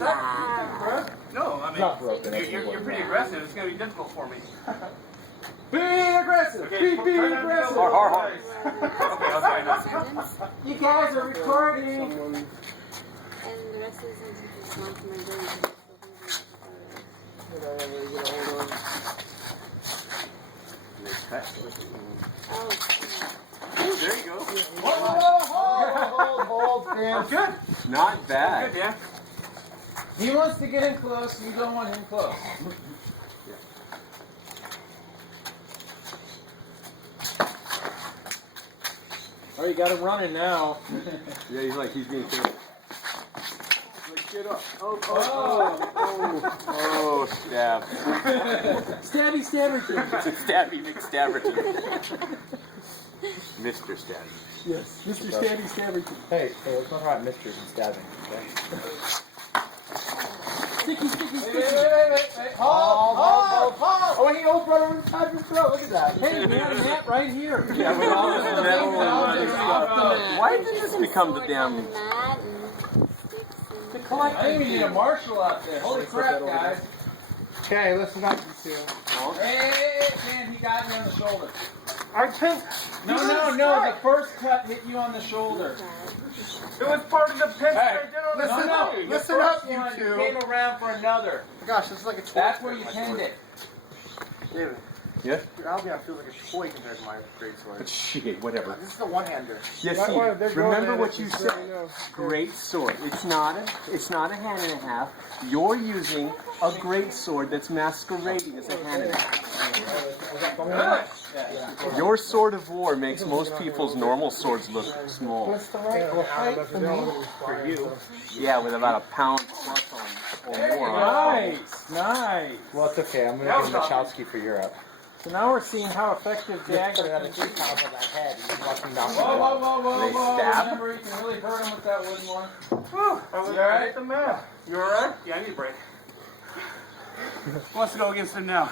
No, I mean, not broken. you're pretty aggressive. It's going to be difficult for me. Be aggressive. Okay, Be aggressive. Har. Okay, I'll try not to. You guys are recording. And the rest of the sentence is not from my brain. Oh, There you go. Hold, Dan. Good. Not bad. Good, Dan. He wants to get in close. You don't want him close. Oh, you got him running now. Yeah, he's being killed. Like, get up. Oh, stab. Stabby Stabberton. Stabby McStabberton. Mr. Stabby. Yes, Mr. Stabby Stabberton. Hey, let's not talk about mysteries and stabbing, okay? Sticky. Wait. Hold. Oh, he almost brought over the top of his throat. Look at that. Hey, we have a map right here. Yeah, with all this metal and and why did this become the on damn... the mat and sticks and... to collect. I think we need a marshal out there. Holy crap, guys. Okay, listen up, you two. Hey, Dan, he got me on the shoulder. I think. No, the first cut hit you on the shoulder. It was part of the pitch Hey, I did on the No, listen the up, first you one two. came around for another. Gosh, this is like a toy. That's where you pinned it. Dude. Yeah? Albion feels like a toy compared to my greatsword. Shit, whatever. This is a one-hander. Yes, remember what you said. Great sword. It's not a hand and a half. You're using a great sword that's masquerading as a hand and a half. Your sword of war makes most people's normal swords look small. What's the right height for me? For you. Yeah, with about a pound plus or more on it. Nice. Well, it's okay. I'm going to give Machowski for Europe. So now we're seeing how effective dagger Another 3 pounds on that head. He's walking down the Whoa. They stab? Remember, you can really hurt him with that wooden one. Whew, I was You all right? at the map. You alright? Yeah, I need a break. Who wants to go against him now?